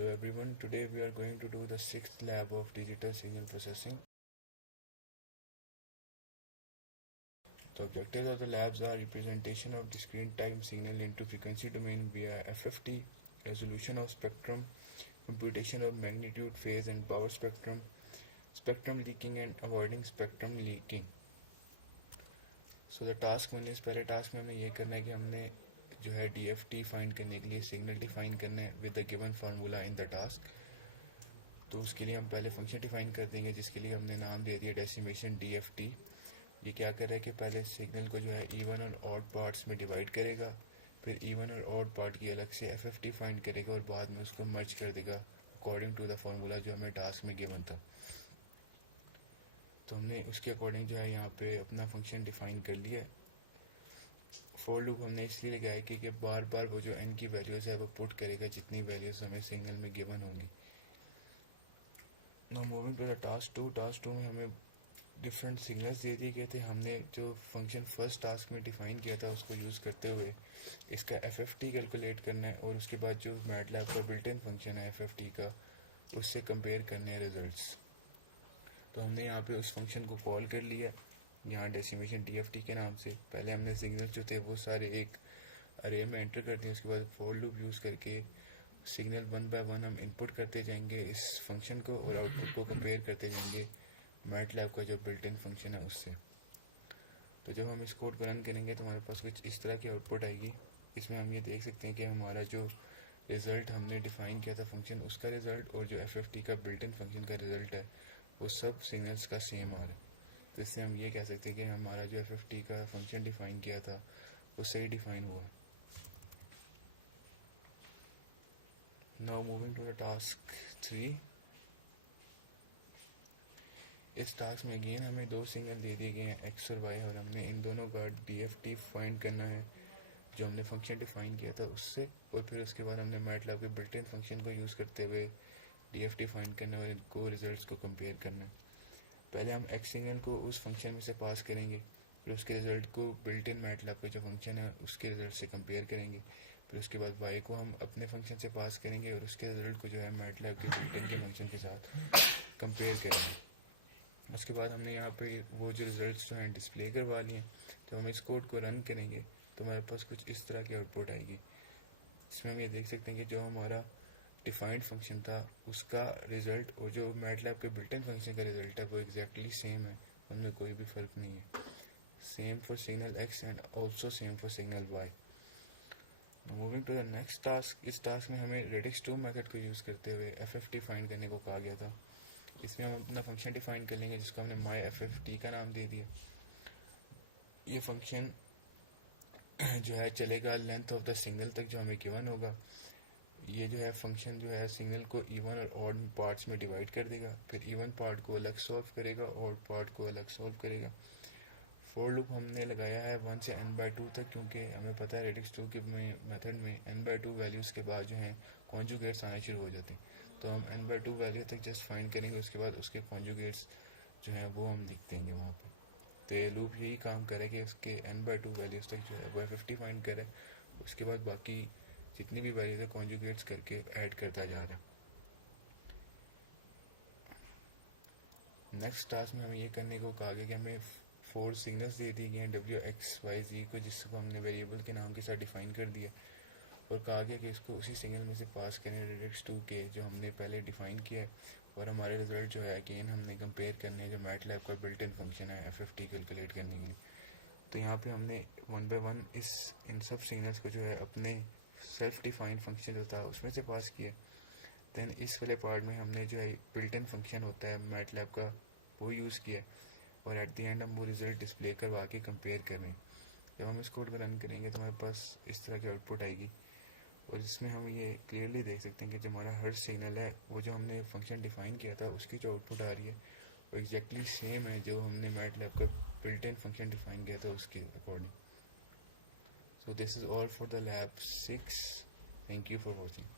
Hello everyone, today we are going to do the 6th lab of digital signal processing. The objectives of the labs are representation of discrete time signal into frequency domain via FFT, resolution of spectrum, computation of magnitude, phase and power spectrum, spectrum leaking and avoiding spectrum leaking. So the task 1 is, पहले task में हमें ये करना है कि हमने जो है DFT फाइंड करने के लिए सिग्नल डिफाइन करना है with the given formula in the task. तो उसके लिए हम पहले फंक्शन डिफाइन कर देंगे जिसके लिए हमने नाम दे दिया डेसिमेशन DFT. ये क्या कर रहा है कि पहले सिग्नल को जो है इवन और ऑड पार्ट्स में डिवाइड करेगा, फिर इवन और ऑड पार्ट की अलग से FFT फाइंड करेगा और बाद में उसको मर्ज कर देगा अकॉर्डिंग टू द फार्मूला जो हमें टास्क में गिवन था. तो हमने उसके अकॉर्डिंग जो है यहाँ पे अपना फंक्शन डिफाइन कर लिया. फॉर लूप हमने इसलिए लगाया है कि बार बार वो जो n की वैल्यूज़ है वो पुट करेगा जितनी वैल्यूज़ हमें सिग्नल में गिवन होंगी. Now moving to the task 2. Task 2 में हमें डिफरेंट सिग्नल्स दे दिए गए थे. हमने जो फंक्शन फर्स्ट टास्क में डिफाइन किया था उसको यूज़ करते हुए इसका FFT कैलकुलेट करना है और उसके बाद जो मैटलैब का बिल्ट इन फंक्शन है FFT का उससे कंपेयर करने हैं रिजल्ट्स. तो हमने यहाँ पे उस फंक्शन को कॉल कर लिया यहाँ डेसिमेशन DFT के नाम से. पहले हमने सिग्नल जो थे वो सारे एक अरे में एंटर कर दिए. उसके बाद फॉर लूप यूज़ करके सिग्नल 1 बाय 1 हम इनपुट करते जाएंगे इस फंक्शन को और आउटपुट को कंपेयर करते जाएंगे मैटलैब का जो बिल्ट इन फंक्शन है उससे. तो जब हम इस कोड को रन करेंगे तो हमारे पास कुछ इस तरह की आउटपुट आएगी. इसमें हम ये देख सकते हैं कि हमारा जो रिज़ल्ट हमने डिफ़ाइन किया था फंक्शन उसका रिज़ल्ट और जो FFT का बिल्ट इन फंक्शन का रिज़ल्ट है वो सब सिग्नल्स का सेम आ रहा है. तो इससे हम ये कह सकते हैं कि हमारा जो FFT का फंक्शन डिफ़ाइन किया था वो सही डिफ़ाइन हुआ. Now moving to the task 3. इस टास्क में अगेन हमें दो सिग्नल दे दिए गए हैं x और y और हमने इन दोनों का DFT फाइंड करना है जो हमने फंक्शन डिफ़ाइन किया था उससे. और फिर उसके बाद हमने मैटलैब के बिल्ट इन फंक्शन को यूज़ करते हुए DFT फाइंड करना है और इनको रिजल्ट्स को कंपेयर करना है. पहले हम x सिग्नल को उस फंक्शन में से पास करेंगे, फिर उसके रिज़ल्ट को बिल्ट इन मैटलैब का जो फंक्शन है उसके रिज़ल्ट से कंपेयर करेंगे. फिर उसके बाद y को हम अपने फंक्शन से पास करेंगे और उसके रिज़ल्ट को जो है मैटलैब के बिल्ट इन के फंक्शन के साथ कंपेयर करेंगे. उसके बाद हमने यहाँ पे वो जो रिज़ल्ट्स जो हैं डिस्प्ले करवा लिए. तो हम इस कोड को रन करेंगे तो हमारे पास कुछ इस तरह की आउटपुट आएगी. इसमें हम ये देख सकते हैं कि जो हमारा डिफाइंड फंक्शन था उसका रिज़ल्ट और जो मैटलैब के बिल्ट इन फंक्शन का रिज़ल्ट है वो एग्जैक्टली सेम है, उनमें कोई भी फ़र्क नहीं है. Same for signal x and also same for signal y. Moving to the next task. इस टास्क में हमें रेडिक्स 2 मेथड को यूज़ करते हुए FFT फाइंड करने को कहा गया था. इसमें हम अपना फंक्शन डिफाइन कर लेंगे जिसको हमने my FFT का नाम दे दिया. ये फंक्शन जो है चलेगा लेंथ ऑफ द सिग्नल तक जो हमें गिवन होगा. ये जो है फंक्शन जो है सिग्नल को इवन और ऑड पार्ट्स में डिवाइड कर देगा, फिर इवन पार्ट को अलग सॉल्व करेगा, ऑड पार्ट को अलग सॉल्व करेगा. फॉर लूप हमने लगाया है 1 से n/2 तक क्योंकि हमें पता है रेडिक्स 2 के मेथड में n/2 वैल्यूज़ के बाद जो हैं कॉन्जुगेट्स आने शुरू हो जाते हैं. तो हम n/2 वैल्यू तक जस्ट फाइंड करेंगे, उसके बाद उसके कॉन्जुगेट्स जो हैं वो हम लिख देंगे वहाँ पे. तो ये लूप यही काम करे कि उसके n/2 वैल्यूज़ तक जो है वो FFT फाइंड करे, उसके बाद बाकी जितनी भी वैल्यूज़ है कॉन्जुगेट्स करके ऐड करता जा रहा है. नेक्स्ट टास्क में हमें ये करने को कहा गया कि हमें 4 सिग्नल्स दे दिए गए हैं W x y z को, जिसको हमने वेरिएबल के नाम के साथ डिफाइन कर दिया और कहा गया कि इसको उसी सिग्नल में से पास करें रेडिक्स 2 के जो हमने पहले डिफाइन किया है. और हमारे रिजल्ट जो है अगेन हमने कंपेयर करने हैं जो मैटलैब का बिल्ट इन फंक्शन है FFT कैलकुलेट करने के लिए. तो यहाँ पे हमने 1 बाय 1 इन सब सिग्नल्स को जो है अपने सेल्फ डिफाइंड फंक्शन जो था उसमें से पास किया. दैन इस वाले पार्ट में हमने जो है बिल्ट इन फंक्शन होता है मैटलैब का वो यूज़ किया और एट द एंड हम वो रिज़ल्ट डिस्प्ले करवा के कंपेयर कर रहे हैं. जब हम इस कोड को रन करेंगे तो हमारे पास इस तरह की आउटपुट आएगी और इसमें हम ये क्लियरली देख सकते हैं कि जो हमारा हर सिग्नल है वो जो हमने फंक्शन डिफ़ाइन किया था उसकी जो आउटपुट आ रही है वो एग्जैक्टली सेम है जो हमने मैटलैब का बिल्ट इन फंक्शन डिफ़ाइन किया था उसके according. So this is all for the lab 6. Thank you for watching.